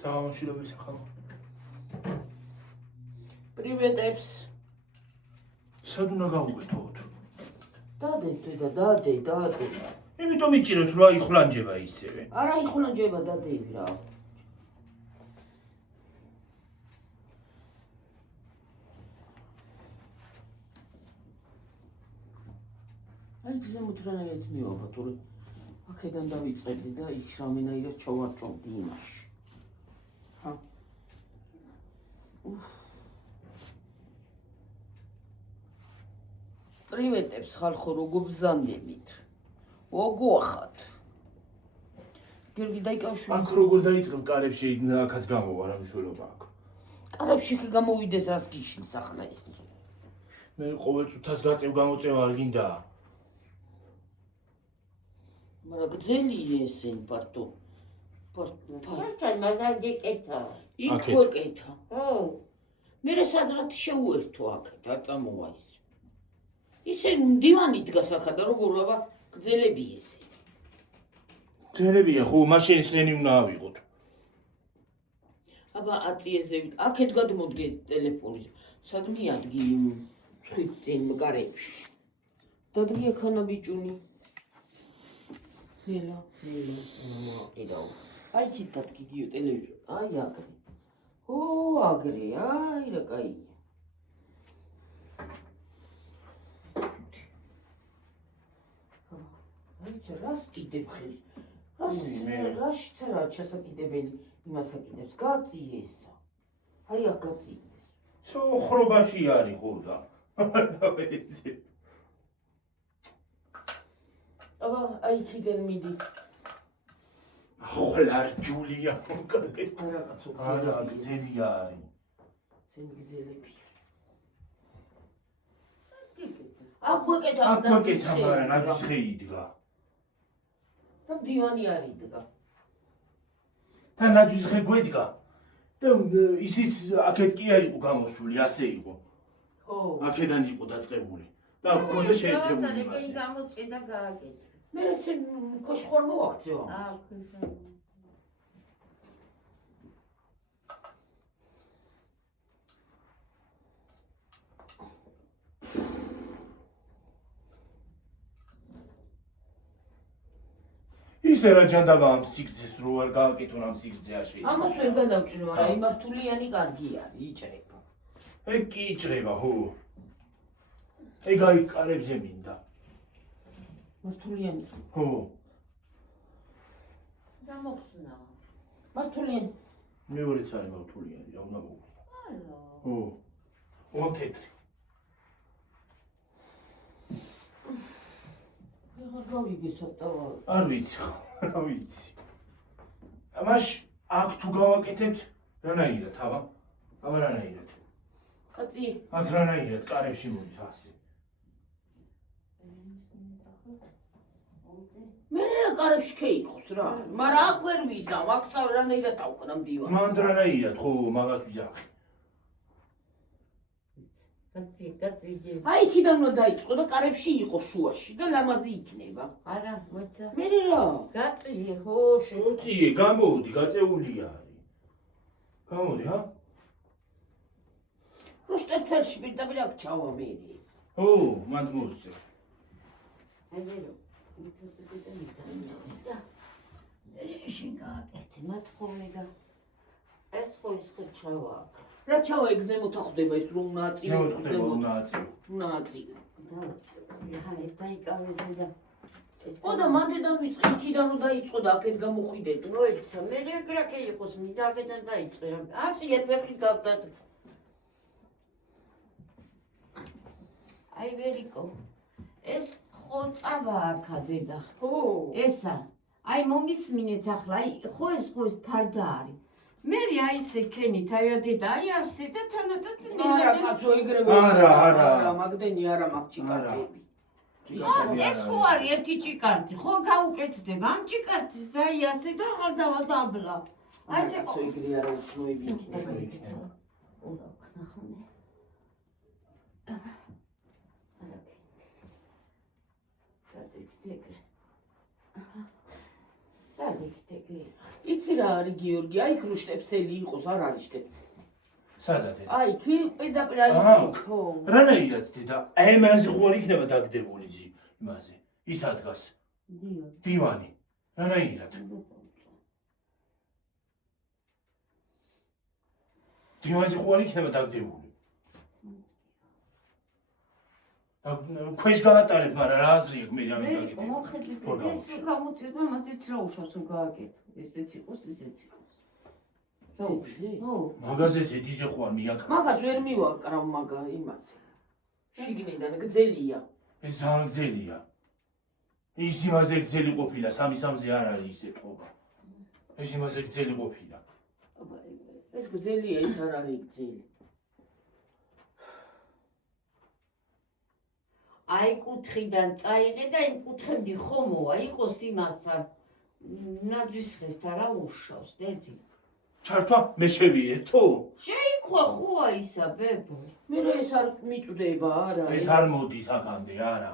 Სამამაშვილების ახალ. Privetებს. სად უნდა გავუკეთოთ? დადე და. იმიტომ მიჭიროს რა იხლანჯება ისევე. არა იხლანჯება დადები რა. აი ზემოთ რანაირად მივაბა, თორე აქედან დავიწყებდი და იქ რამენაირად ჩავარჭომდი იმაში. ჰა. Privetებს ხალხო როგორ ბზანდებით. Ოგოახათ. გიორგი დაიკავშირე. აქ როგორ დაიწყებ კარებში აქაც გამოვა რა მნიშვნელობა აქვს. კარებში კი გამოვიდეს რას გიშლის ახლა ეს. მე ყოველ წუთას გაწევ გამოწევა არ გინდა. მაგრამ გძელია ესენი პარტო. Parça nazar geketa. იქ ვეკეთა. მე სადღაც შეუერთო აქეთ აწამოვა ის. ისე მდივანი დგას აქა და როგორ აბა გძელები ესე. გძელებია ხო, მაშინ ესენი უნდა ავიღოთ. აბა აწიეზე აქეთ გადმოდგე ტელეფონზე. სადმე ადგილი ხით წინ კარებში. დადგი ახანა ბიჭუნი. ნელა. იდაო. აი იქით დადგი გიო ტელევიზორ. აი აგრე. ო აგრე, აი რა კაია. რას კიდებ ხეს? რას წერა ჩასაკიდებელი იმას აკიდებს? გაწიე ესა. აი აქ გაწიეს. სოხრობაში არის ხო და. დავეცე. აბა აი იქიდან მიდი. ხოლარ ჯულია მოკალე. რაღაცო არა, გძელია არის. სენ გძელები. აქ ვეკეთა. აქ ვეკეთა, მაგრამ ნაძვის ხე იდგა. და დივანი არის იდგა. და ნაძვის ხე გვედგა. და ისიც აქეთ კი არ იყო გამოსული, ასე იყო. ხო. აქედან იყო დაწყებული. და გქონდა შეერთებული Parça მასე. გამოწე და გააკეთე. მე რაც ქოშხორ მოვაქცევ ამას. აა, ისე რა ჯანდაბა ამ სიგრძეს რო არ გააკეთონ ამ სიგრძე არ შეიძლება. ამას ვერ გადავჭრო, მაგრამ იმართულიანი კარგი არის, იჭრება. ეგ კი იჭრება, ხო. ეგ აი კარებზე მინდა. მართულიანი. ხო. გამოხსნა. მართულიანი. მეორეც არის მართულიანი, რა უნდა მოვხსნა. არა. ხო. ოღონდ თეთრი. აღარ გავიგე ცოტა. არ ვიცი, რა ვიცი. ამაში აქ თუ გავაკეთებთ, რანაირად, აბა? აბა რანაირად? აწი. აქ რანაირად კარებში მოდის ასე. მე რა კარებში კი იყოს რა. მაგრამ აქ ვერ ვიზამ, აქ რანაირად ავკრამ დივანს. მან რანაირად, ხო, მაგას ვიზახი. კაცი. აი იქიდან უნდა დაიწყო და კარებში იყო შუაში და ლამაზი იქნება. არა, მოიცა. მე რა? კაცი, ხო, ოციე, გამოდი, გაწეული არის. გამოდი, ჰა? რუშტერცელში პირდაპირ აქ ჩავა მე. ო, მანდ მოსწე. აიერო. და შენ გააკეთე, მათხოვე და ეს ხო ის ხო ჩავა. რა ჩავა ეგ ზემოთ ახდება ის რომ უნდა აწიო. ზემოთ ხდება, უნდა აწიო. უნდა აწიო. და ეს დაიკავეს და ეს ხო და მანდედან ვიწყე, იქიდან რომ დაიწყო და აქეთ გამოხვიდეთ. მოიცა, მე რა კი იყოს, მინდა აქედან დაიწყე რა. აწიე ფეხი გავდად. აი ვერიკო. ეს ხო წავა აქა დედა. ხო. ესა. აი მომისმინეთ ახლა, აი ხო ეს ფარდა არის. მე აი ესე ქენით, აი დედა, აი ასე და თანადაც არა კაცო ეგრევე. არა. მაგდენი არა მაქვს ჭიკარტები. ეს ხო არის ერთი ჭიკარტი, ხო გაუკეთდება ამ ჭიკარტის, აი ასე და აღარ დავადაბლა. აი ესე კაცო ეგრე არა უშნოები იქნება. უნდა ვქნახმე. იცი რა არის გიორგი, აი ქრუშტეფსელი იყოს, არ არის შტეფსელი. სადაც დედა? აი, კი პირდაპირ აი აქ. ხო. რანაირად დედა? აი მაზე ხო არ იქნება დაგდებული იმაზე. ის ადგას. დივანი. რანაირად? დივანზე ხო არ იქნება დაგდებული. ქვეშ გაატარებ, მაგრამ რა აზრი აქვს მე რამე გაგიდე. მოხედეთ, ეს გამოწევ და მასეც რა უშავს რომ გააკეთო. ესეც იყოს, ესეც იყოს. ხო. მაგაზეც ედიზე ხო არ მიაკრა. მაგას ვერ მივაკრავ მაგა იმაზე. შიგნიდან გძელია. ეს ძალიან გძელია. ის იმაზე გძელი ყოფილა, 3-3-ზე არ არის ისე თქობა. ეს იმაზე გძელი ყოფილა. ეს გძელია, ის არ არის გძელი. აი კუთხიდან წაიღე და იმ კუთხემდე ხომოა, იყოს იმასთან. ნაძვისხესთან რა უშავს, დედი? ჩართვა მე შევიერთო? შეიქვა ხოა ისა, ბებო. მე რა ეს არ მიწვდება არა. ეს არ მოდის აქამდე, არა.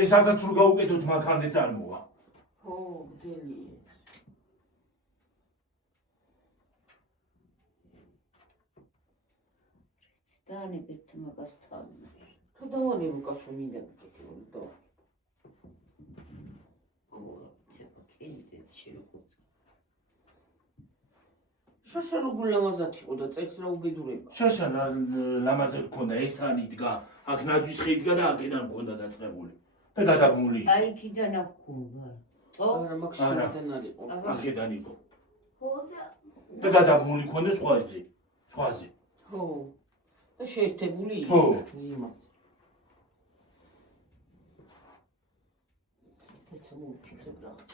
ეს აქაც რო გავუკეთოთ მაგამდე წარმოვა. ხო, გძელია. დაანებეთ მაგას თავი. თუ დავანებო კაცო მინდა გწეთილო და. ცეპა კენდეც შეროხოც. შაშა როგორ ლამაზად იყო და წეც რა უბედურება. შაშა ლამაზე გქონდა, ეს არ იდგა, აქ ნაძვისხე იდგა და აქედან გქონდა დაწყებული. და გადაბმული. აი იქიდან აქ გქონდა. ხო? არა, მაგ შენიდან არ იყო. აქედან იყო. ხო და და გადაბმული ქონდა სხვაზე. სხვაზე. ხო. და შეერთებული იყო. ხო. იმას. ეცა მოვიფიქრებ რაღაც.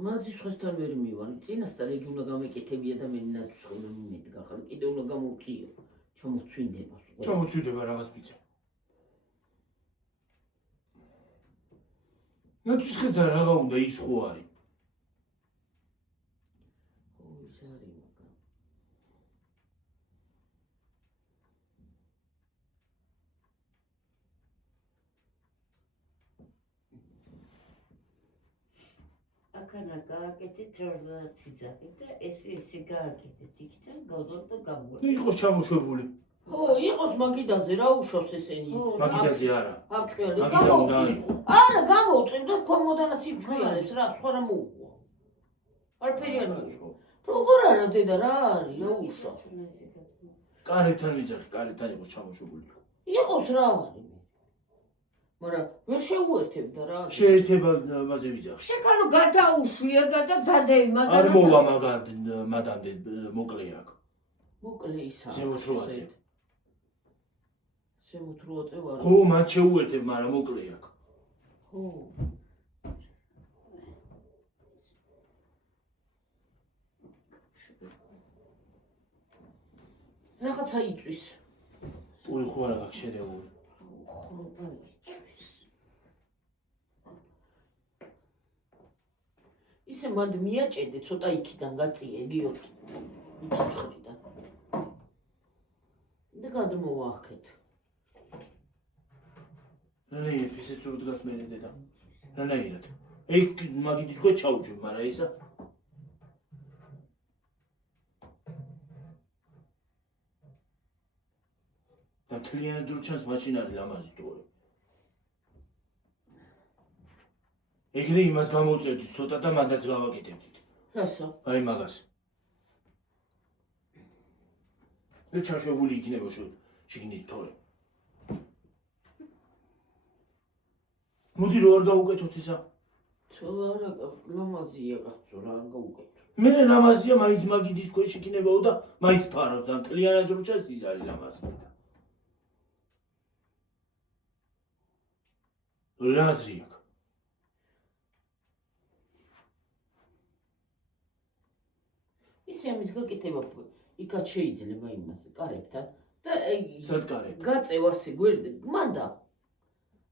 ნაძვისხესთან ვერ მივარ. წინასწარ იგი უნდა გამეკეთებია და მე ნაძვისხე უნდა მიმედგა. ხარ კიდე უნდა გამოვწიო. ჩამოцვინდება. ჩამოцვიდება რაღაც პიცა. ნაძვისხესთან რაღა უნდა ის ხო არის? ხო, ის არის მაგრამ. აქანა გააკეთეთ რაღაც ციცახი და ესე გააკეთეთ იქიდან გავზოთ და გამოვარდეთ. იყოს ჩამოშვებული. ხო, იყოს მაგიდაზე რა უშავს ესენი. მაგიდაზე არა. აბჭყელი მაგიდა უნდა გამოვწი. იყო. არა, გამოვწევ და ქვემოდანაც იბჭყიარებს რა, სხვა რა მოუყვა. არაფერი არ მოუყვა. როგორ არა დედა რა არის, რა უშავს. კარებთან ვიძახი, კარებთან იყოს ჩამოშვებული. იყოს რა არის. მაგრამ ვერ შეუერთებდა რა. შეერთება მასე ვიძახი. შეკანო გადაუშვია და დადეიმა და არ მოვა მადამდე მოკლე აქ. მოკლე ისა. ზემოთ რო აწევ. ზემოთ რო აწევ არა. ხო, მათ შეუერთებ, მაგრამ მოკლე აქ. ხო. რაღაცა იწვის. უი ხო არა აქ შედეული. ისე მანდ მიაჭედე, ცოტა იქიდან გაწიე გიორგი. იქიდან. და გადმოვაახეთ. რანაირად ისეც რო დგას მე დედა. რანაირად. ეგ მაგიდის გვა ჩაუჭებ, მაგრამ ისა და თლიანად რო ჩანს მაშინ არის ლამაზი თორე. ეგრე იმას გამოვწევდით ცოტა და მანდაც გავაკეთებდით. რასო? აი მაგას. და ჩაშვებული იქნება შიგნით თორე. მოდი რო არ გავუკეთოთ ისა. არა, ლამაზია კაცო, რა არ გავუკეთო. მე ლამაზია, მაინც მაგიდის ქვეშ იქნებაო და მაინც ფარავს და მთლიანად რო ჩანს ის არის ლამაზი. რა აზრი აქვს? ისე ამის გაკეთება იქაც შეიძლება იმას კარებთან და სად კარები? გაწევ ასე გვერდზე, მანდა.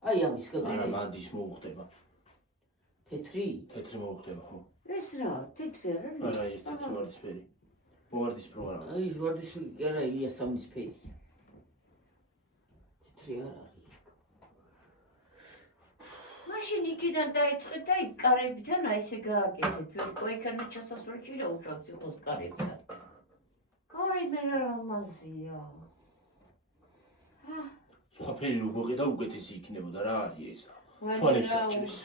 აი ამის არა, გაკეთება. მანდის მოუხდება. თეთრი? თეთრი მოუხდება, ხო? ეს რა, თეთრი არ არის? არა, ეს თეთრი ვარდისფერი. ვარდის პროგრამა. აი, ვარდისფერი არა, იასამნისფერი. კაცრი არ არის. მაშინ იქიდან დაიწყეთ და იქ კარებიდან აი ესე გააკეთეთ. ვერკოეკანა ჩასასვლელში რა უშავს იყოს კარებიდან. აი მე რა მაზია. სხვა ფერი რო გვეყიდა უკეთესი იქნებოდა რა არის ესა. თვალებს აჭრის.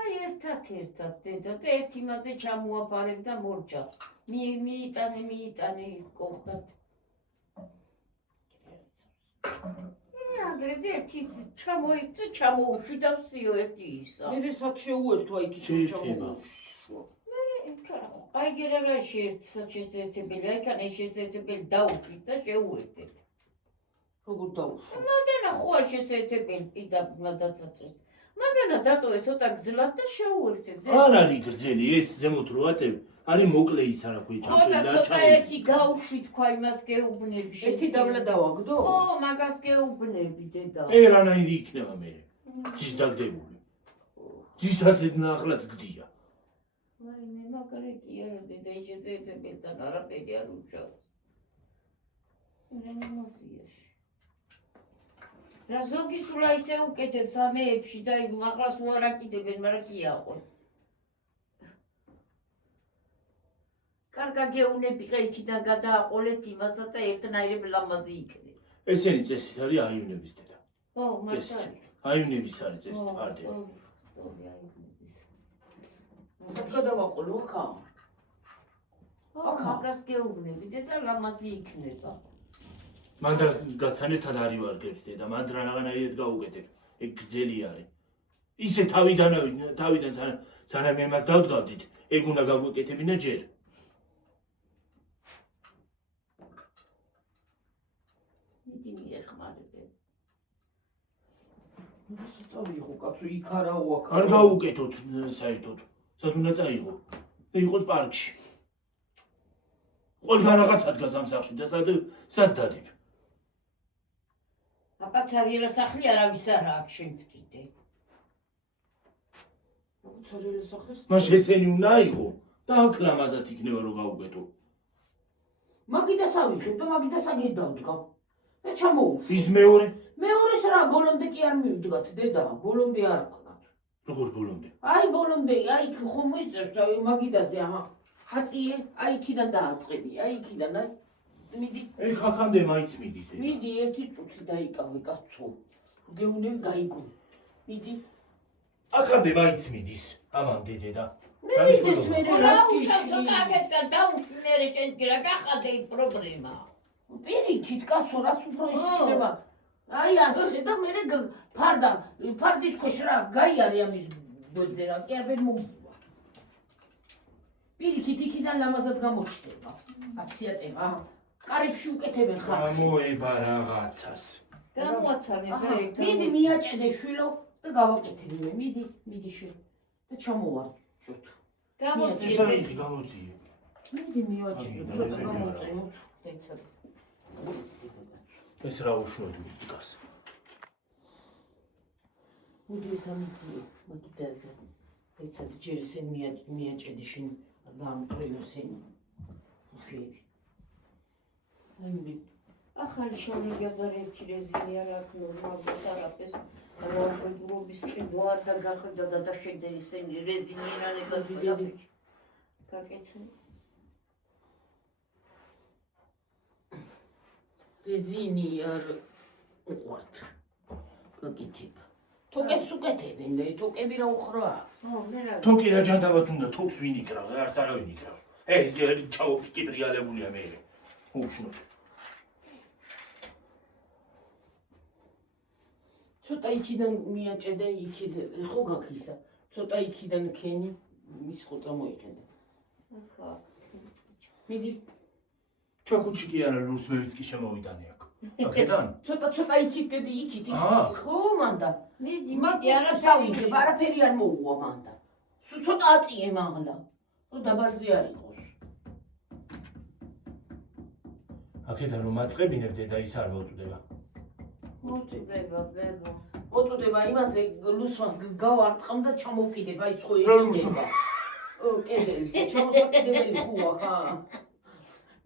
აი ერთად დედა და ერთ იმაზე ჩამოაფარებ და მორჯა. მიიტანე ყოხდათ. აგრეთ ერთი ჩამოიწო ჩამოუშვი და ვსიო ერთი ისა. მე საჩ შეუერთვა იქ შეერთება. აი გერარა შეერთებელი, აი კანე შეერთებელი დაუშვით და შეუერთეთ. როგორ დაუშვი? მადანა ხوار შეერთებელი პიდა მადაცაცეს. მადანა დატოვე ცოტა გძლად და შეუერთეთ. არ არის გრძელი ეს ზემოთ რო აწევ, არის მოკლე ის არა ქვე ხო და ჩამწველი და ცოტა ერთი გაუშვი თქვა იმას გეუბნები. ერთი დაბლა დავაგდო? ხო, მაგას გეუბნები დედა. რანაირი იქნება მე. ძის დაგდებული. ძის ასეთ ნახლაც გდია. აი მე მაგარი კი არა დედა შეერთებელთან არაფერი არ უშავს. რა მომასიაში. რა ზოგი სულა ისე უკეთებს ამეებში და ახლა სულ არ აკიდებენ, მაგრამ კი აყვე. კარგა გეუნები ყე იქიდან გადააყოლეთ იმასა და ერთნაირად ლამაზი იქნება. ესენი წესით არის აიუნების დედა. ო, მართალი. აიუნების არის წესით პარტია. სწორი აიუნების. სად დავაყოლო ხა? მაგას გეუბნები და ლამაზი იქნება. მან გასთან ერთად არის ვარგებს დედა, მან რაღაცნაირად გაუკეთებ. ეგ გრძელი არის. ისე თავიდან სანამ εμას დავდგავდით, ეგ უნდა გავუკეთებინა ჯერ. მიდი მიეხმარებე. წავიღო კაცო იქ არაო აქ. არ გაუკეთოთ საერთოდ. სად უნდა წაიღო? იყოს პარკში. ყველგან რაღაცა დგას ამ სახლში და სად დადებ? აპაცარიელა სახლი არავის არა აქვს შენც კიდე. ცორიელი სახლის. მას ესენი უნდა აიღო და აქ ლამაზად იქნება რომ გაუკეთო. მაგიდას ავიღებ და მაგიდას აგერ დავდგავ. და ჩამოუშვი. ის მეორე? მეორეს რა ბოლომდე კი არ მივდგათ დედა, ბოლომდე არ აკნათ. როგორ ბოლომდე? აი ბოლომდე, აი იქ ხომ მოიწერს, აი მაგიდაზე, აჰა. ხაწიე, აი იქიდან დააწყები, აი იქიდან, აი. მიდი. ეგ ხაქამდე მაინც მიდის. მიდი, ერთი წუთი დაიკავე კაცო. გეუნები გაიგო. მიდი. აქამდე მაინც მიდის. ამამდე დედა. მე მიდეს მე რა უშავ ცოტა აკეთდა დაუშვი მე შენ გირა გახადე პრობლემა. პირიქით კაცო, რაც უფრო ისიქნება. აი ასე და მე ფარდის ქვეშ რა გაიარე ამის ბოძე რა, კი არ ვერ მოგვა. პირიქით იქიდან ლამაზად გამოჩნდება. აციატება, აჰა. კარებში უკეთებენ ხარ. გამოება რაღაცას. გამოაცალე და ეგ. მიდი მიაჭედე შვილო და გავაკეთებ მე. მიდი შე. და ჩამოვარჯოთ. ესაი გამოწიე. მიდი მიაჭედე, ცოტა გამოწევ. ეცად. ეს რა უშუალოდ დგას. მოდი ეს ამიძიე, მაგიდაზე. ეცად ჯერ სენ მიაჭედი შენ დამტრიო სენ. უშევი. აი ახალი შენი გადარეთი რეზინი არ აქვს ნორმალურად არაფერს. როდის ყიდვა და გახედა და შედერი სენი რეზინი რანე გადავიდე. გაკეთე. რეზინი არ უყვართ. გაკეთება. თოკებს უკეთებენ და თოკები რა უხრა. ო, მე რა. თოკი რა ჯანდაბათ უნდა თოქს ვინ იქრავ, არც არავინ იქრავ. ეს ჩაუკიბრიალებულია მე. უშნოდ. ცოტა იქიდან მიაჭედე იქიდან, ხო გაქისა. ცოტა იქიდან ქენი მის ხო წამოიყენე. ახლა. მიდი. ჩაკუჩი კი არა რუს მეც კი შემოვიდანე აქ. აქედან? ცოტა იქით დედი იქით. ხო მანდა. მიდი არაფერი ავიღებ, არაფერი არ მოუვა მანდა. სულ ცოტა აწიე მაღლა. რომ დაბარზე არ იყოს. აქედან რომ აწყებინებ დედა ის არ მოწდება. მოწდება ბებო. მოწდება იმაზე ლუსვას გავარტყამ და ჩამოვკიდებ, აი ხო რა ლუსვა? ეკიდება. ო, კედელს ჩამოსაკიდებელი ხუა ხა.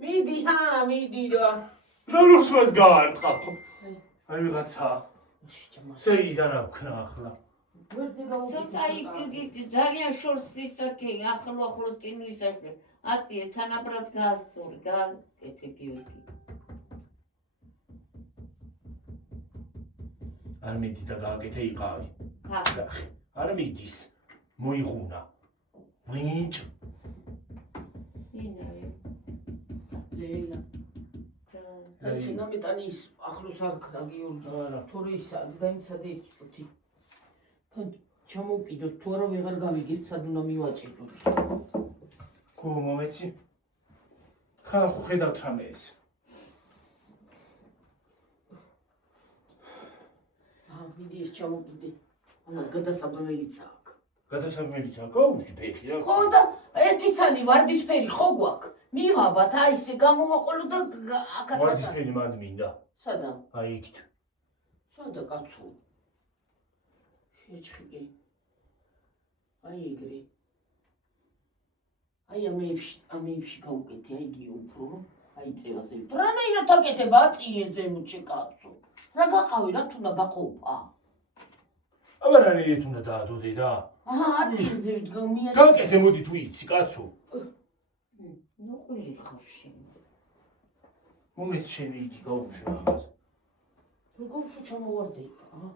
მიდი რა. რუსვას გაარტყა. აი ვიღაცა. საიდან აქვს ახლა? ცოტა იგი ძალიან შორს ისაკი ახლოს კინოისაშლე. აწიე თანაბრად გაასწორი, გააკეთე გიორგი. არ მიდი და გააკეთე იყავი. ხა. არ მიდის. მოიღუნა. ვინჭ. ინაი. ლელა. აი ნამიტანი ის ახლოს არ ქრა გიორგი. არა. თორე ისა დაიმცადე ის წუთი. თან ჩამოვკიდოთ თუ არა ვეღარ გავიგებთ სად უნდა მივაჭირდოთ. ხო მომეცი. ხან ხო ხედავთ რამე ეს. მიდი ეს ჩამოვკიდე. ამას გადასაბამელიც აქვს. გადასაბამელიც აქვს? გაუშვი ფეხი რა. ხო და ერთი ცალი ვარდისფერი ხო გვაქვს? მივაბათ აი ესე გამოვაყოლო და აქაც ვარდისფერი მანდ მინდა. სადა? აი იქით. სადა კაცო? შეჭხილი. აი ეგრე. აი ამეებში გავუკეთე, აი გი უფრო რომ აი წევაზე. რამეირად აკეთება აწიეზე მუჩე კაცო. რა გაყავი რა თუნდა გაყოფა. აბა რა რეით უნდა დაადოდე და? აჰა აწიეზე ვდგომია. გაკეთე მოდი თუ იცი კაცო. ნუ ყვირი ხარ შენ. მომეც შენი იგი გაუშვი ამას. როგორ ჩამოვარდი? აჰა.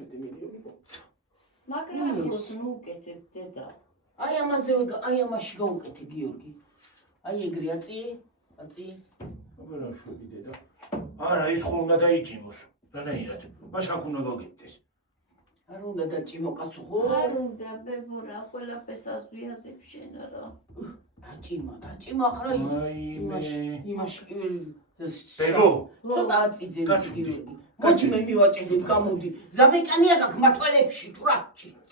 15 მილიონი მომცა. მაგრამ ახლოს ნუ უკეთებ დედა. აი ამაში გავუკეთე გიორგი. აი ეგრე აწიე. აბა რა შვები დედა. არა ის ხო უნდა დაიჭიმოს. რანაირად? მაშ აქ უნდა გაგებდეს. არ უნდა დაჭიმო კაცო ხო? არ უნდა ბებორა ყველაფერს აზვიადებ შენ რა. დაჭიმა ახლა იმაში ბებო ცოტა აწიძე გაჩვდი. გაჩი მე მივაჭედებ გამოდი ზამეკანია გაქვს მათვალებში თუ რა ჭირთ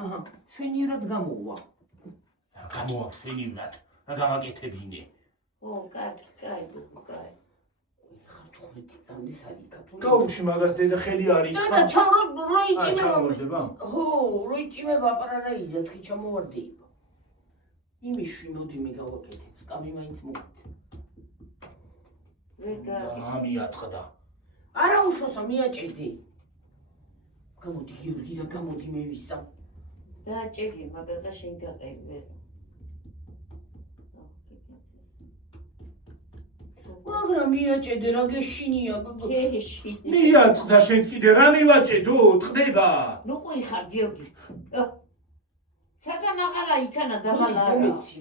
აჰა შვენიერად გამოვა გამოვა შვენიერად რა გამაკეთებინე ო კაი ხარ თუ ხეთი ზამდის ალიკათო გაუში მაგას დედა ხელი არის და ჩავრო როიჭიმება ჩამოვარდება ხო როიჭიმება აპარანაია თხი ჩამოვარდება იმიშვი მოდი მე გავაკეთებ სკამი მაინც მოგეთ მიატყდა. არა უშოსო მიაჭედი. გამოდი გიორგი და გამოდი მე ვისა. დააჭერი მაგაზა შენ გაყევე. მაგრამ მიაჭედე რა გეშინია გოგო. გეშინია. მიატყდა შენ კიდე რა მივაჭედო? ტყდება. ნუ ყვი ხარ გიორგი. საცა მაღარა იქანა დავალა. მომეცი.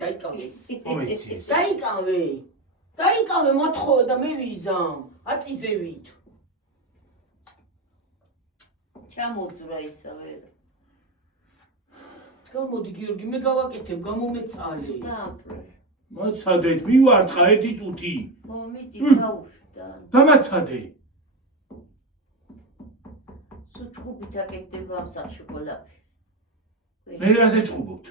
დაიკავე. მომეცი. დაიკავე მოთხოვე და მე ვიზამ. აწიძევით. ჩამოძრა ისავე. გამოდი გიორგი მე გავაკეთებ გამომეცალე. დაამფრეს. მოცადეთ მივარტყა ერთი წუთი. მომიდი გაუშვდა. დამაცადე. სუჩხუბით აკეთდება ამ სახში ყველაფერი. მე რაზე ჩხუბობთ?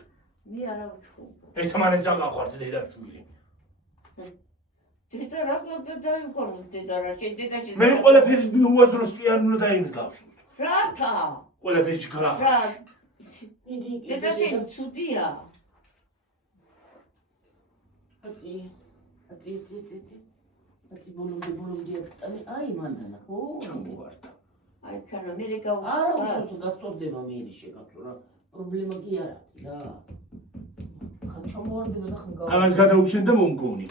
მე არა ვჩხუბ. ერთმანეთს აღახვართ დედაშვილი. დედა რა გონდა დაიმქონო დედა რა შენ დედაში მე ყველაფერს უაზროს კი არ უნდა დაიმსგავსოთ. რათა? ყველაფერში გლახა. რა? დედა შენ ცუდია. აწი ბოლომდე ატანი აი მანდანა ხო? ჩამოვარდა. აი ქანა მე გაუშვდა. არა უშო გასწორდება მე ის შეკაცო რა. პრობლემა კი არა და ხან ჩამოვარდება და ხან გავა. ამას გადაუშენ და მომგონი.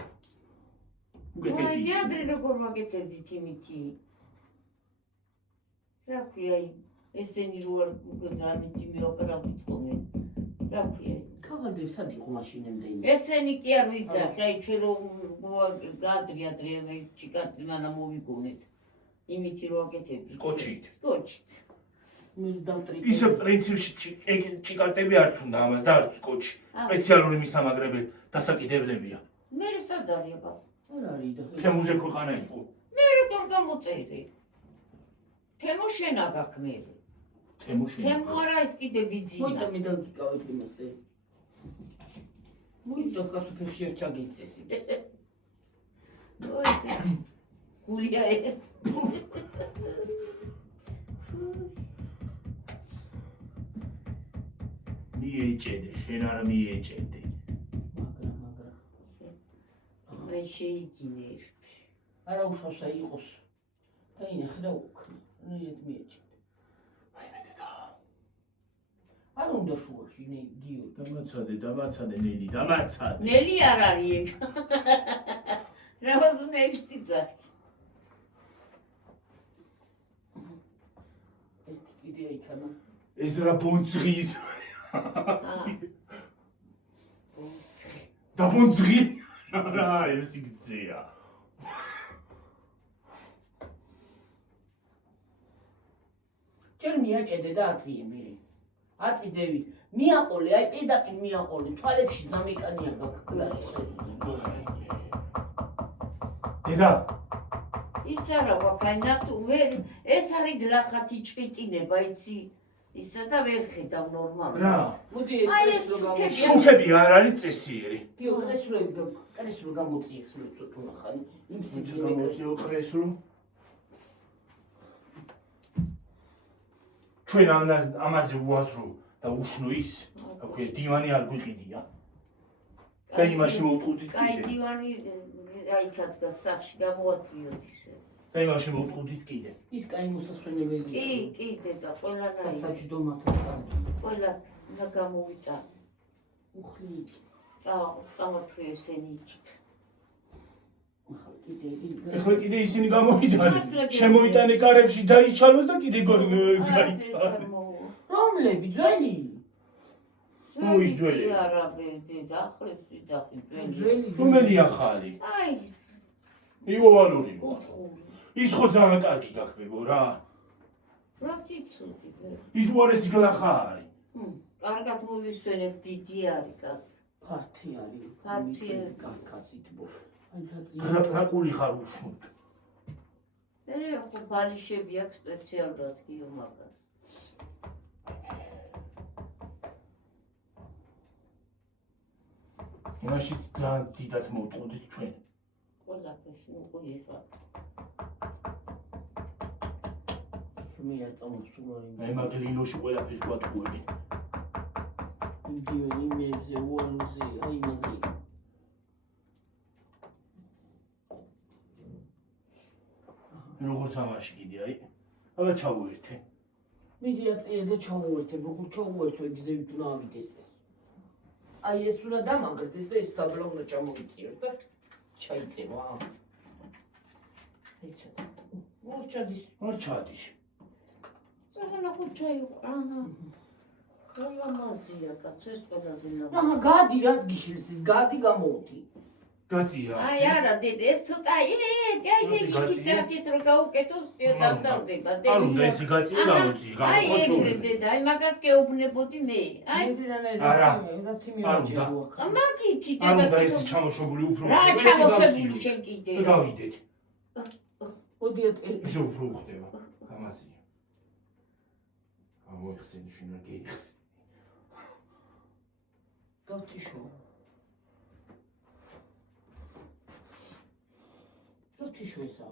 უკეთესი. აი ადრე როგორ ვაკეთებდით იმითი. რა ქვია ესენი რო არ გამიდი მეოპერავდით ხოლმე. რა ქვია ქაღალდი სად იყო მაშინამდე იმ ესენი კი არ ვიცახ, აი ჩვენ რო გადრიადრე მე ჩიკატი მანა მოვიგონეთ. იმითი რო აკეთებდით. სკოჩით. მე დავტრიკე. ის პრინციპში ჩიკარტები არც უნდა ამას და არც სკოჩი. სპეციალური მისამაგრებელი დასაკიდებლებია. მე სად არის აბა? არ არის და თემუზე ქვეყანა იყო. მე რატომ გამოწერე? თემო შენა გაქმნილი. თემო შენა. თემო არა ეს კიდე ბიძინა. მოიცა მე დაგიკავებ იმას და მოიცა კაცო ფეხში არ ჩაგიწესი. გულია მიეჭედე, შენ არ მიეჭედე. მაგრამ. მე შეიგინე ერთი. არა უშავსა იყოს. და ინახე და უკრა. ნიეთ მიეჭედე. აი მე დედა. არ უნდა შუაში გიო. დამაცადე ნელი, დამაცადე. ნელი არ არის ეგ. რაღაც ნელის ციცარი. ერთი კიდე იქანა. ეს რა ბონძღის. და ბონძღი. რა ეს იგზია. ჯერ მიაჭედე და აწიე მე. აწიძევით. მიაყოლე, აი პედაკი მიაყოლე, თვალებში დამეკანია გაქვს. დედა, ის არა ვაფაინა თუ მე ეს არის გლახათი ჭყიტინება იცი ისა და ვერ ხედავ ნორმალურად. რა? მოდი აი ეს ჩუქები შუქები არ არის წესიერი. გიო კრესლო გამოწიე სულ ცოტა ნახანი. იმ მოწიო სიძვე კრესლო. ჩვენ ამაზე უაზრო და უშნო ის, აქვე დივანი არ გვიყიდია. და იმაში მოვტყუდით კაი კიდე. დივანი აი კაცგა სახში გამოათვიოთ ისე. და იმაში მოვტყუდით კიდე. ის კაი მოსასვენებელია. კი დედა ყველანაირად და საჯდომათაც კარგი. ყველა და გამოვიტან. უხლი. წავათვიო ესენი იქით. ეხლა კიდე ისინი გამოვიდანე. შემოიტანე კარებში დაიჩალოს და კიდე გაიტანე. რომლები ძველი? ой, ძველი. არა დედა ახლებს ვიძახი ძველი. ძველი. რომელი ახალი? აი ივოვალური. უთხური. ის ხო ძალიან კარგი გაქბებო რა. რა თიცუდი ვერ. ის უარესი გლახა არის. კარგად მოვისვენებ დიდი არის კაც. ფართი არის. ფართი არის. კაცით ბო. აი რა კული ხარ უშუნ. მე ხო ბალიშები აქვს სპეციალურად გიო მაგას. იმაში ძალიან დიდად მოვტყუდით ჩვენ. ყველაფერში უყური ხარ. მე არ წამოსულარი. აი მაგლინოში ყველაფერს გვატყუებენ. იგივე იმებზე უარზე, აი იმაზე. როგორც ამაში კიდე აი. აბა ჩავუერთე. მიდი აწიე და ჩავუერთე, როგორ ჩავუერთო ეგზევით უნდა ავიდეს ეს. აი ეს უნდა დამაგრდეს და ეს დაბლა უნდა ჩამოიწიოს და ჩაიწევა. ეცა. მორჩადის. არ ჩადის. საღანა ხო ჩაიყო. აჰა. ყველამაზია კაცო ეს ყველაზე ნაბა. აჰა, გადი რას გიშლის ის, გადი გამოვდი. გაწია. აი არა დედა ეს ცოტა იქით რო გაუკეთო დავდება დედა. არ უნდა ესე გაწია გამოწია. აი ეგრე დედა, აი მაგას გეუბნებოდი მე. აი არა. რა თიმი ვაჭებო. მაგითი არ უნდა დედა. ეს ჩამოშობული უფრო. რა ჩამოშებული შენ კიდე. გავიდეთ. მოდი აწიე. ისე უფრო ხდება. ამაზია. ამოიხსენი შენ არ გეიხსენი. გავთიშო. გავთიშო ესა.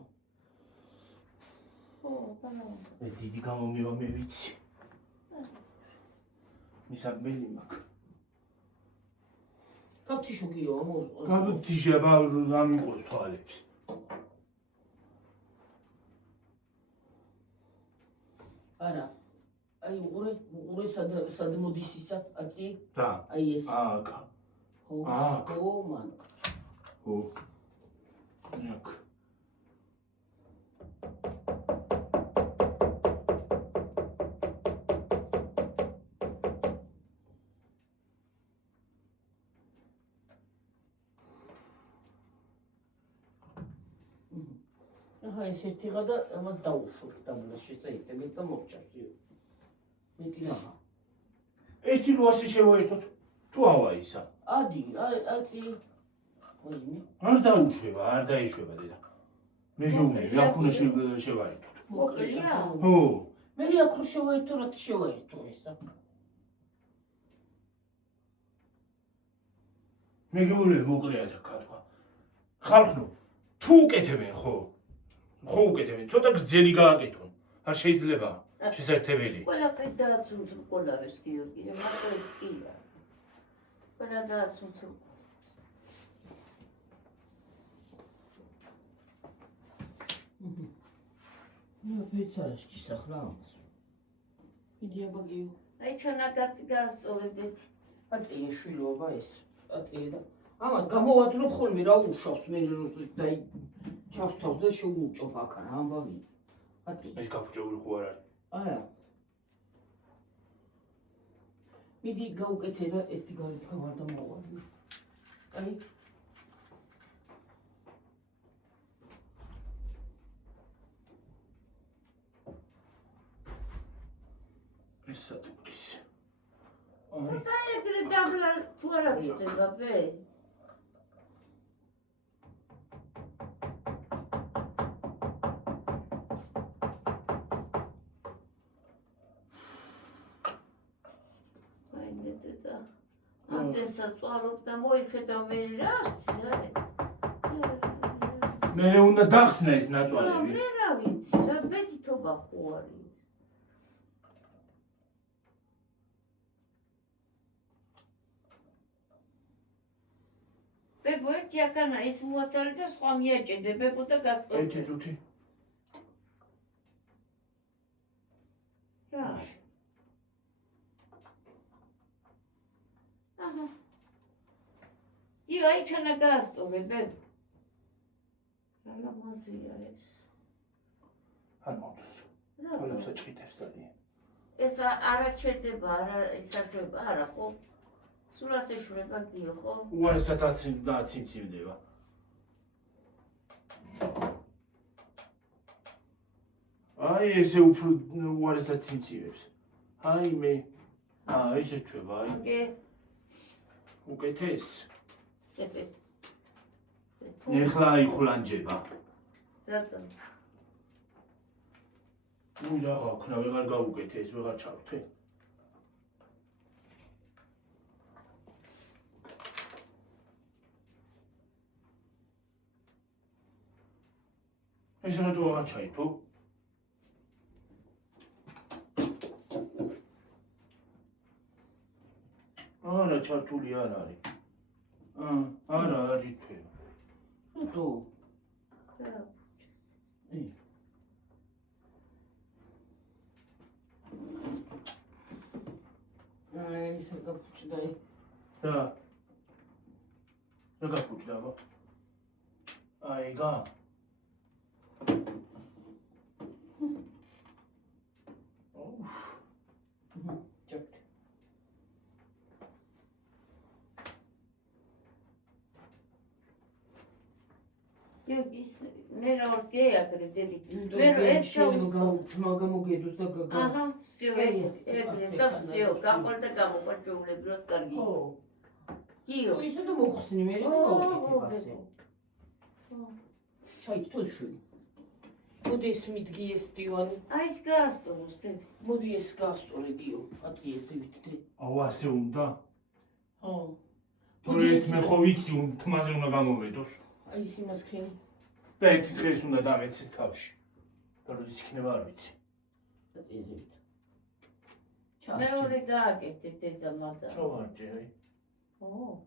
ხო, ბანა. მე დიდი გამომივა მე ვიცი. მისაბელი მაქვს. გავთიშო გიო, ამო. გავთიშება ამიყოს თვალებს. არა. აი უყურე სად მოდის ისა აწი? რა? აი ეს. აქ. ხო. აქ. ხო, მან. ხო. აქ. აჰა, ეს ერთიღა და ამას დაუშვებ დაბლას შეწეიტებს და მოვჭარს. მეტი რა. ერთი რო ასე შევაერთოთ. თუ ავა ისა. ადი, აწი. ოინი. არ დაუშვება, არ დაიშვება დედა. მე გეუბნები, აქ უნდა შევაერთოთ. მოკლია? ხო. მე აქ რო შევაერთო, რა შევაერთო ისა. მე გეუბნები მოკლეა თქვა. ხალხო, თუ უკეთებენ ხო? ხო უკეთებენ, ცოტა გრძელი გააკეთონ. არ შეიძლება. შესაძლებელი. ყველაფერი დააცუნცულ ყოლავეს გიორგი, მაგრამ კია. ყველა დააცუნცულ. ნუ ფიცარში გისახლა ამას. იდი აბა გიო. აი ჩვენაგაც გაასწორებდეთ. აწიე შვილობა ეს. აწიე და ამას გამოვაძრობ ხოლმე რა უშავს მე და ჩავსთავ და შეუჭობ აქა რა ამბავი. აწიე. ეს გაფუჭებული ხო არ არის? არა. მიდი გაუკეთე და ერთი გარეთ გავარ და მოვარდი. აი ეს სათუქის. ცოტა ეგრე დაბლა თუ არა ხდება ბე? აი მეტედა. ამდენსა წვალობ და მოიხედა მე რას არის? მე უნდა დახსნა ეს ხო, ნაწვალები. მე რა ვიცი, რა ბედითობა ხო არის. ბებო, ერთი აკანა ეს მოაწარე და სხვა მიაჭედე, ბებო და ერთი გასწორდე. წუთი. რა? აჰა. აი ჩვენა გასწორე, ბებო. რა ლამაზია ეს. არ მოწოს. რა? ყველაფერს ჭიტებს დადი. ეს არა ჩერდება, არა ისაშვება, არა ხო? სულ ასე შვება გიო ხო? უარესად აცინცივდება. აი ესე უფრო უარესად ცინცივებს. აი მე. ესე ჩვება, აი. აგე. უკეთეს. ეხე. ეხლა იხულანჯება. რატომ? ნუ რა ხნა ვეღარ გაუკეთე, ეს ვეღარ ჩავთვე. ეს რატო აღარ ჩაითო? არა, ჩართული არ არის. არა, არ ითქვება. რატო? რა? აი ისე გაფუჭდა. რა? რა გაფუჭდა აბა? აი გა. ჭერტი. ის მე რა ვარ გეაკრე დედი. მე რა ეს ჩაუსწო. მაგამოგედოს და გაგა. აჰა, всё, ეგრე და всё, გაყოლ და გამოყოლებროთ კარგი. ხო. გიო. ისე და მოხსნი მე რა გავუკეთებ ასე. ჩაითო შვილი. მოდი ეს მიდგი ეს დივანი. აი ეს გაასწოროს დედი. მოდი ეს გასწორე გიო. აწი ესე ვითდე. აუ ასე უნდა? ხო. თორე ეს მე ხო ვიცი, თმაზე უნდა გამოვედოს. აი ის იმას ხენი. და ერთი დღეს უნდა დამეცეს თავში. და როდის იქნება არ ვიცი. აწი ესე ვით. მეორე გააკეთე დედა მაგრამ. ჩავარჯე აი. ო.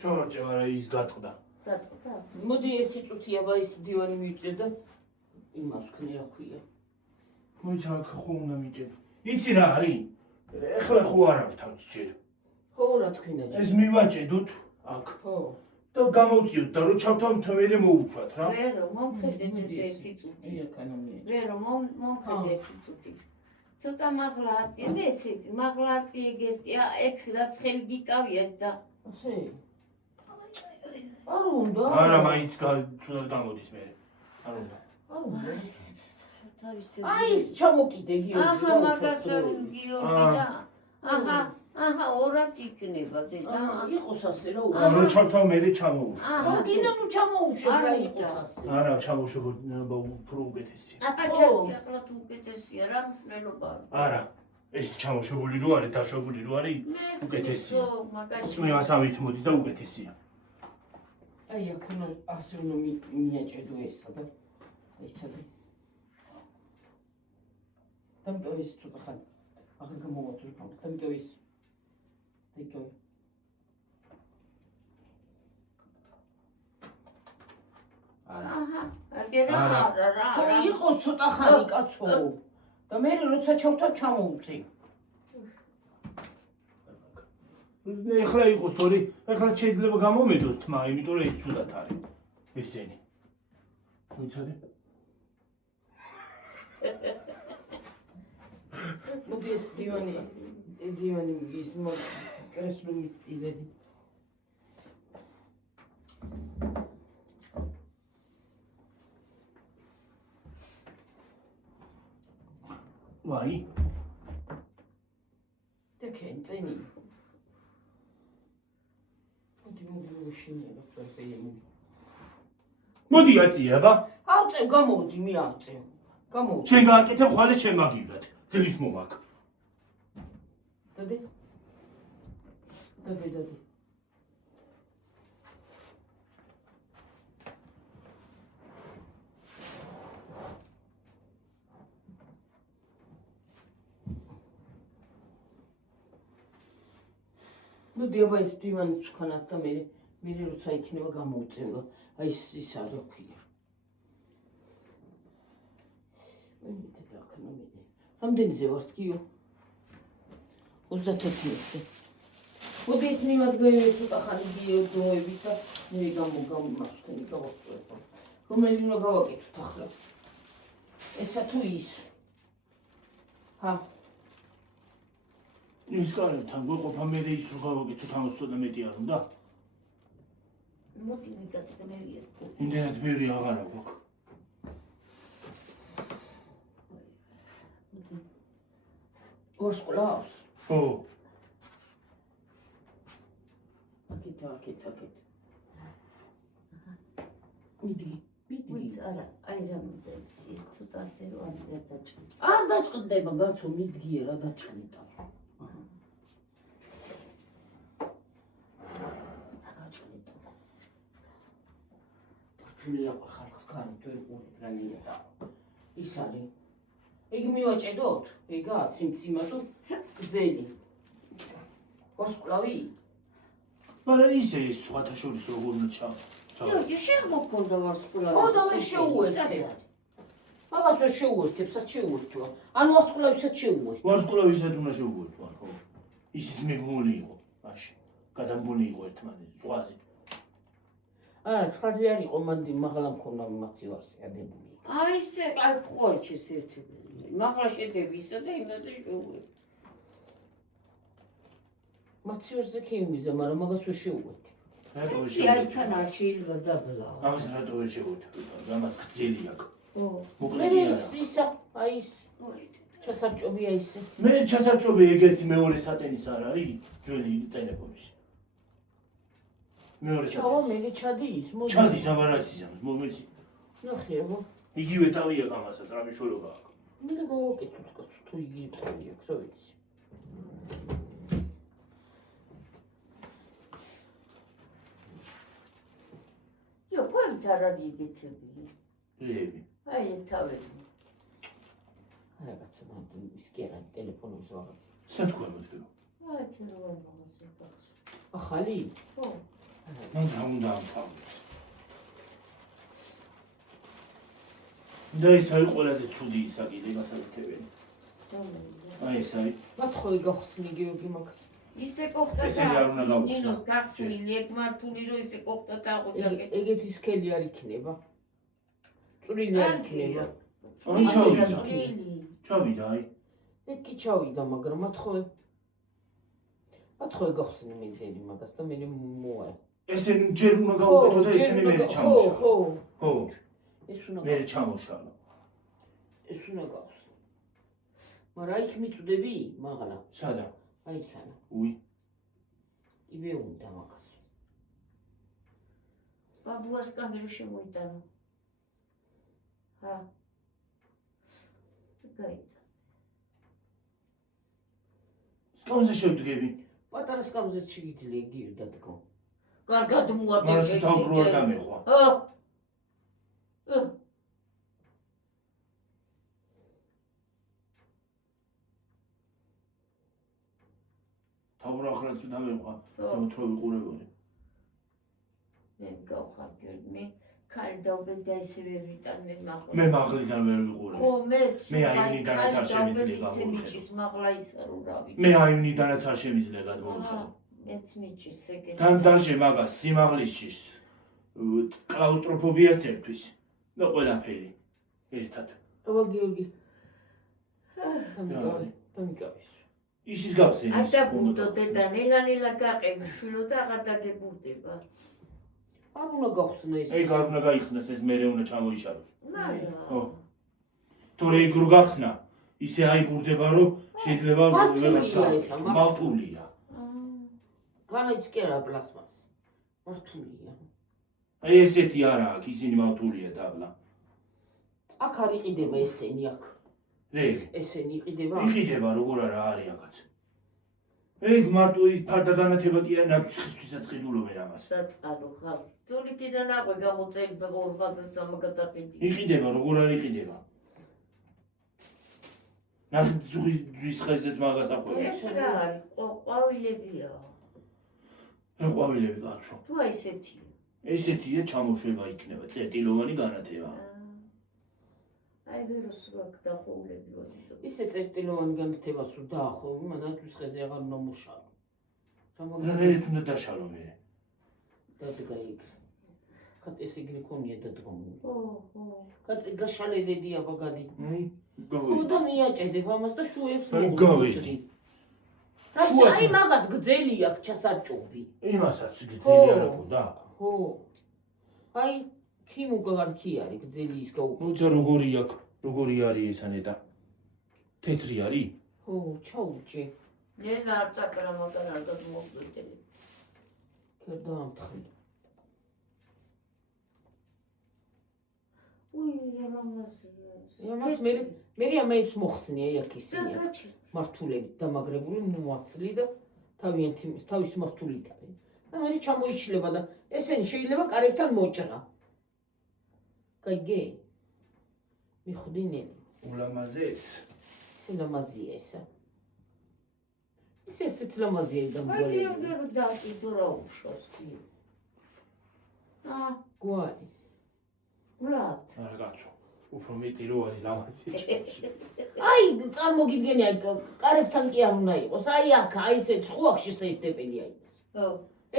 ჩავარჯე, მაგრამ ის გატყდა. გატყდა? მოდი ერთი წუთი აბა ის დივანი მივიწე და იმას ხნი რა ქვია. მოიცა აქ ხო უნდა მიჭერ. იცი რა არის? ეხლა ხო არ აქვს თავი ჯერ. ხო რა თქვინა ჯერ. ეს მივაჭედოთ აქ. ხო. და გამოვწიოთ და რო ჩავთავთ მერე მოუშვათ რა. მე რომ მომხედე დედა ერთი წუთი. აი აქანა მე. მე რომ მომხედე ერთი წუთი. ცოტა მაღლა აწია და ესეთი მაღლა აწია გერტია ეგ რაც ხელი გიკავია და ასე. არ უნდა. არა, მაინც ცუდად გამოდის მე. არ უნდა. არ უნდა. თავისი. აი ის ჩამოკიდე გიორგი. აჰა, მაგას გიორგი და აჰა, ორად იქნება დედა. იყოს ასე რა და რო ჩავთავ მერე ჩამოუშვა. აჰა, გინდა თუ ჩამოუშვე რა არა, იყოს ასე. არა, ჩამოუშვა უფრო უკეთესი. აბა ჩართი ახლა თუ უკეთესია რა მნიშვნელობა აქვს. არა, ეს ჩამოშვებული რო არის, დაშვებული რო არის, უკეთესია. მაგაში. წვიმასავით მოდის და უკეთესია. აი აქ უნდა ასე უნდა მიაჭედო ესა და ესა და დამტოვის ცოტა ხანი. აღარ გამოვაწურებ ამას. დამტოვის. დამტოვი. აჰა, აგერა რა. იყოს ცოტა ხანი კაცო. და მე როცა ჩავთვალ ჩამოვწი. ეხლა იყოს თორე, ეხლა შეიძლება გამომედოს თმა, იმიტომ რომ ეს ცუდად არის. ესენი. მოიცადე? მოდი ეს დივანი ის კრესლუმის წილები. ვაი, და კენწენი. მოდი მოშინია ფერფეი. მოდი აწიება. ავწევ გამოდი მე ავწევ. გამოდი. შენ გააკეთებ ხვალე შენ მაგივრად. ძლის მომაკ. დადი. მოდი აბა ეს დივანი ვქანათ და მე როცა იქნება გამოვწევ. აი ის არ ვქია. მე დაქნა მე. რამდენზე ვარ თქიო? 31-ზე. მოდი ეს მიმადგენ ცოტა ხანი დოებით და მე გამომასკენი გავაკეთებ. რომელი უნდა გავაკეთოთ ახლა? ესა თუ ის? ჰა. ის კართან გვეყოფა მე ის რო გავაკეთოთ ამას ცოტა მეტი არ უნდა? მოდი მიგაწე მე ვიერკო. იმდენად ბევრი აღარა გვაქვს. ორს ყლავს? ხო. აკეთ. მიდი. არა, აი რამდენიც ის ცოტა ასე რომ არ გადაჭყი. არ დაჭყდება გაცო, მიდგია რა დაჭყნიტა. ჯულია ხალხს კარი თორე პრანია და ის არის. იგი მივაჭედოთ? ეგა ციმციმატო გზელი. ვარსკვლავი? მაგრამ ისე ის სხვათა შორის როგორ უნდა გიორგი, შემოქონდა ვარსკვლავი. ო და მე შეუერთებ. მაგას ვერ შეუერთებ, სად შეუერთო? ანუ ვარსკვლავისაც შეუერთებ. ვარსკვლავისად უნდა შევუერთო, ხო? ისიც მეგმული იყო, მაშინ. გადამბული იყო ერთმანეთს, ზღვაზე. ხაზი არ იყო მანდი მაღლა მქონდა მაცივარსი ადებული. აი ესე აი ხოჩის ერთები. მაღლა შედევისა და იმაზე შეუერთე. მაცივარზე ქიმიზა, მაგრამ მაგას ვერ შეუერთებ. რატო ვერ კი აი თან არ შეიძლება დაბლა. ამას რატო ვერ შევუერთებ? ამას გძელი აქვს. ო. მოკლედი არა. ისა, აი ის ჩასარჭობია ისე. მე ჩასარჭობი ეგერთი მეორე სატენის არ არის, ძველი ტელეფონის. მეორე ჩავა სატენის. მე ჩადი ის, მოდი. ჩადის ამარასიზამს, მომეცი. ნახე, აბა. იგივე თავი აქვს ამასაც, რა მნიშვნელობა აქვს? მე გავაკეთოთ კაცო, თუ იგივე თავი აქვს, რა ვიცი. იო, პოემით არ არის იგეთები. ლევი. აი თავები. რაღაცა მანდ ის კი არა ტელეფონის ვაღაც. სათქვა მოდი. აი თეროვან მომას იფაც. ახალი? ხო. მან უნდა ამთავრდეს. და ის არის ყველაზე ცუდი ისა კიდე მასაკეთებელი. აი ეს არის. მათხოვი გავხსნი გიორგი მაგას. ისე ყოფდა ესენი არ უნდა გავხსნა. ნინოს გახსნილი ეგმართული რომ ისე ყოფდა და აღვიძაკე. ეგეთი სქელი არ იქნება. წვრილი არ იქნება. აი ჩავიდა. ჩავიდა აი. ეგ კი ჩავიდა, მაგრამ მათხოვე გავხსნი მე ძელი მაგას და მე მოვა. ესენი ჯერ უნდა გავუკეთო და ესენი მე ჩამოშალო. ხო. ხო. ეს უნდა მე ჩამოშალო. ეს უნდა გავხსნი. მაგრამ იქ მიწდები მაღლა. სადა? აი ხანა. უი. იბე უნდა მაგას. ბაბუას კამერა შემოიტანა. ჰა. გაიტა. სკამზე შევდგები. პატარა სკამზე შეგიძლია იგივე დადგო. კარგად მოარდა მაგრამ თავბრუად დამეხვა. თავრა ხრაც და მერყვა სამთრო ვიყურებოდი მე გავხარჯებ მე ქალი დავბედ და ისევე ვიტანე მაღლა მე მაღლიდან ვერ ვიყურებ ხო მე აივნიდანაც არ შემიძლია მიჭის მაღლა ისე რომ რავი მე აივნიდანაც არ შემიძლია გადმოვიხადო მეც მიჭის ეგეთი თან დარჟე მაგას სიმაღლისშიც კლაუსტროფობიაც ერთვის და ყველაფერი ერთად აბა გიორგი დამიკავის ისიც გავხსენე არ დაგუნდო დედა ნელა გაყები შვილო და აღარ დაგებურდება არ უნდა გავხსნა ეს ეგ არ უნდა გაიხსნას ეს მერე უნდა ჩამოიშალოს მაგრამ თორე ეგ რო გახსნა ისე აიბურდება რომ შეიძლება მართულია ესა, მართულია განაიც კი არა პლასმას მართულია აი ესეთი არა აქ ისინი მართულია დაბლა აქ არ იყიდება ესენი აქ ეგ ესენი იყიდება იყიდება როგორ არა არის აქაც ეგ მარტო ის ფარდა განათება კი არა ნაცისთვისაც ყიდულობენ ამას საწყადო ხარ ძულიკიდან აყვე გამოწევი და ორბადაც ამაგატაფიდი იყიდება როგორ არ იყიდება ნახე ზღვის ხეზეც მაგას აყვე ეს რა არის ყვავილებია რა ყვავილები კაცო თუ ესეთია ესეთია ჩამოშვება იქნება წერტილოვანი განათება აი ვეროს ვაკ დახოვლები ვარ ისე წერტილოვანი განათებას რო დაახოვი მაგრამ ზღვის ხეზე აღარ უნდა მუშაო რანაირად უნდა დაშალო მე დადგა იქ ხათ ეს იგრი ქონია დადგომული ხო კაცი გაშალედედი აბა გადი გავი ხო და მიაჭედებ ამას და შუებს გავედი აი მაგას გძელი აქვს ჩასაჭობი იმასაც გძელი არ აქვს ხო აი თიმუ გარქი არის გძელი ის გაუ მოიცა როგორი აქვს როგორი არის ესანედა თეთრი არის ხო ჩაუჭე მე არ წაკრა მაგარ არ გადმოვიდები გადაამთხრი უი რამას ამას მე ამას მოხსნი აი აქ ისინი მართულებით დამაგრებული მოაცლი და თავის მართულით არის და მე ჩამოიჩლება და ესენი შეიძლება კარებთან მოჭრა კაიგე მიხვდი ნელი ულამაზეს სილამაზია ესა ისეც ლამაზია აი დამგვალი როგორ დაკიდო რა უშავს კი გვალი ვლად არა კაცო უფრო მეტი რო არის ლამაზი აი წარმოგიდგენი აი კარებთან კი არ უნდა იყოს აი აქ აი ესე ცხოაქ შესაძლებელია ის ხო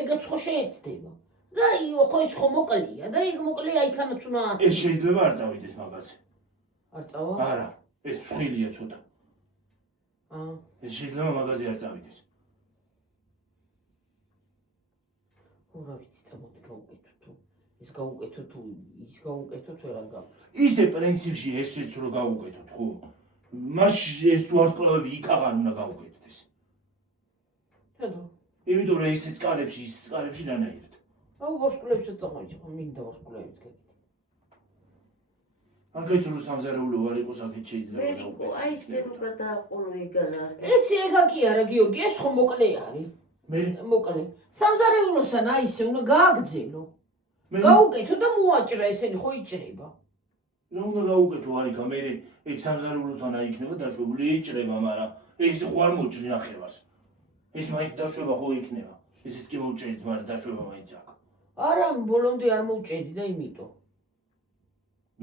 ეგაც ხო შეერთდება და აი ხო ის ხო მოკლია და ეგ მოკლე აიქანაც უნდა ეს შეიძლება არ წავიდეს მაგაზე არ წავა არა ეს ცხვილია ცოტა აა ეს შეიძლება მაგაზე არ წავიდეს რა ვიცი წამოდი გავუკეთო თუ ის გავუკეთო თუ ის გავუკეთო თუ რა გავუკეთო ისე პრინციპში ესეც რო გავუკეთოთ ხო მაშინ ეს ვარსკვლავები იქ აღარ უნდა გავუკეთოთ ეს თედო იმიტომ რომ ესეც კარებში ის კარებში რანაირად აუ ვარსკვლავებსაც წამოიჭა მინდა ვარსკვლავებს გეკეთე აგეთ რო სამზარეულო არ იყოს აქეთ შეიძლება ვერიკო აი ესე რო გადააყოლო ეგანა ეს ეგა კი არა გიორგი ეს ხო მოკლე არის მე მოკლე სამზარეულოსთან აი ესე უნდა გააგრძელო გაუკეთო და მოაჭრა ესენი ხო იჭრება რა უნდა გავუკეთო არიქა მე ეგ სამზარეულოთან აიქნება დაშვებული იჭრება მაგრამ ეს ხო არ მოჭრი ნახევარს ეს მაინც დაშვება ხო იქნება ესეც კი მოჭრით მაგრამ დაშვება მაინც აქვს არა ბოლომდე არ მოვჭედი და იმიტომ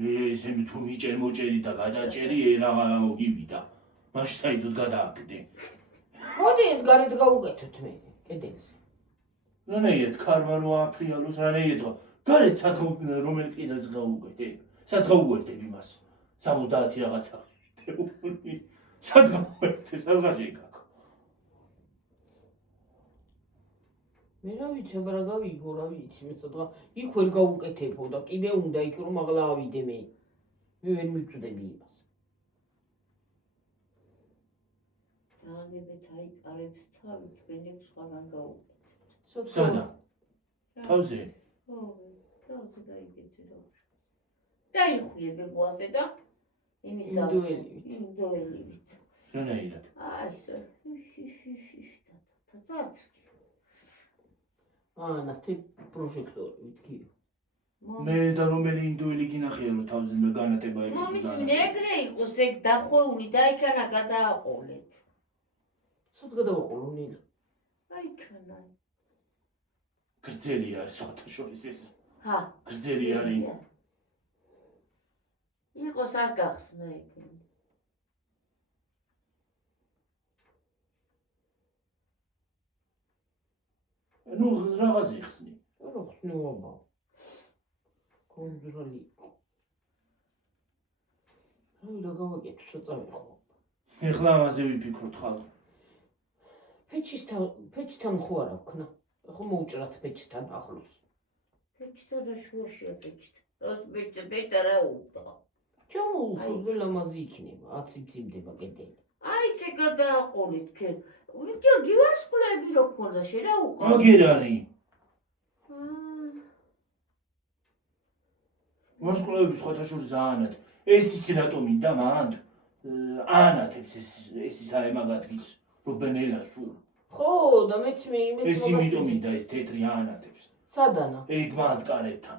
მე ესენი თუ მიჭერ მოჭერი და გადაჭერი ერაღა მოგივიდა მაშინ საერთოდ გადააკეთე მოდი ეს გარეთ გაუკეთოთ მე კედელზე რანაირად ქარმა რო აფრიალოს რანაირად გარეთ სათხო რომელი კიდაც გაუკეთე სადგაუერთებ იმას 70 რაღაცა სადგაუერთებ სადღაში გაკ მე რა ვიცი აბა რა გავიგო რა ვიცი მე სადღა იქ ვერ გაუკეთებო და კიდე უნდა იქ რომ აღლა ავიდე მე ვერ მიწდები იმას დაანებეთ აი კარებს თავი თქვენებს სხვაგან გაუკეთეთ სადა თავზე ხო თავზე გაიგეთ რა დაიხუიებე ბოაზე და იმისა ინდოელივით რანაირად აი ესე თათაც ნათი პროჟექტორით კი მე და რომელი ინდოელი გინახია რომ თავზე მე განათება ეგ მომის ნეგრე იყოს ეგ დახვეული და იქანა გადააყოლეთ სად გადავაყოლო ნინა აი ჩვენა. გრძელი არის სხვათა შორის ეს. ჰა. გრძელი არის. იყოს არ გახსნა ეგ. ნუ რაღაც იხსნი. რა ხსნიობა. კონტროლი. აი რა გავაკეთე საწავი ხო. ეხლა ამაზე ვიფიქროთ ხალხი. ფეჩთან ხო არა ვქნა. ხო მოუჭრათ ფეჩთან ახლოს. ფეჩთან რა შუაშია ფეჩთან. როს ბეჭდა რა უდა. ჩამო ველამაზი იქნება, 10 მციმდება კედელი. აი ესე გადააყოლით ქენ. გიორგი ვარსკვლავები რო გქონდა შე რა უყო. აგერ არის. ვარსკვლავები სხვათა შორის აანათ. ეს იცი რატომ მინდა მანდ? აანათებს ეს ისაა მაგადგის რუბენელა სულ. ხო და მეც ეს იმიტომ მინდა ეს თეთრი აანათებს. სადანა? ეგ მანდ კარებთან.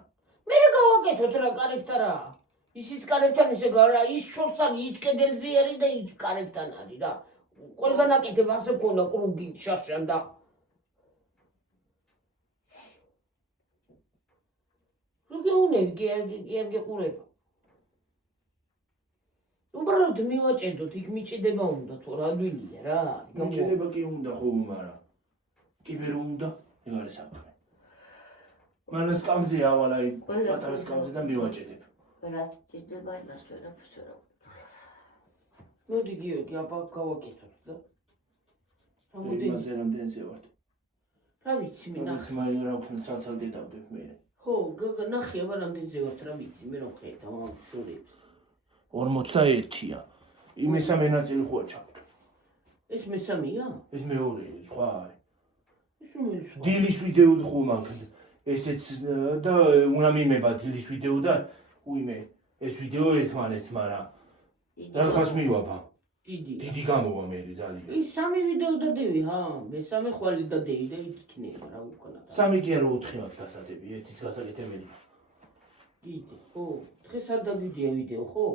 მე რა გავაკეთოთ რა კარებთან რა? ისიც კარებთან ისე რა ის შორს არის ის კედელზე არის და ის კარებთან არის რა. ყველგან აკეთებ ასე ქონა კრუგი შაშან და გეუნები არ გეყურება. უბრალოდ მივაჭედოთ, იქ მიჭედება უნდა თუ რა ადვილია რა. მიჭედება კი უნდა ხომ, მაგრამ კიბერ უნდა, ეგ არის საქმე. მანას კამზე ავალ აი პატარა კამზე და მივაჭედებ. რას ჭირდება იმას ვერაფერს ვერ აღვნიშნე. მოდი გიორგი, აბა გავაკეთოთ და. იმაზე რამდენზე ვარ? რა ვიცი მე ნახე. მაგ რა ვქნა ცალ-ცალკე დავდებ მე. ხო, ნახე აბა რამდენზე ვარ რა ვიცი, მე რომ ხედავ ამ შორებს. 41-ია. იმესამე ნაწილი ხო ჩაქვთ. ეს მესამეა? ეს მეორე, სხვა არის. ეს რომელიც სხვა. დილის ვიდეო ხო მაგ. ესეც და უნდა მიმება დილის ვიდეო და უიმე ეს ვიდეო ერთმანეთს, მაგრამ რაღაც მივაბა. დიდი გამოვა მე ძალიან. ის სამი ვიდეო დადევი, ჰა, მესამე ხვალ დადევი და იქნება რა უკანა. სამი კი არა 4 მაქვს დასადები, ერთიც გასაკეთებელი. დიდი, ხო, დღეს არ დაგიდია ვიდეო, ხო?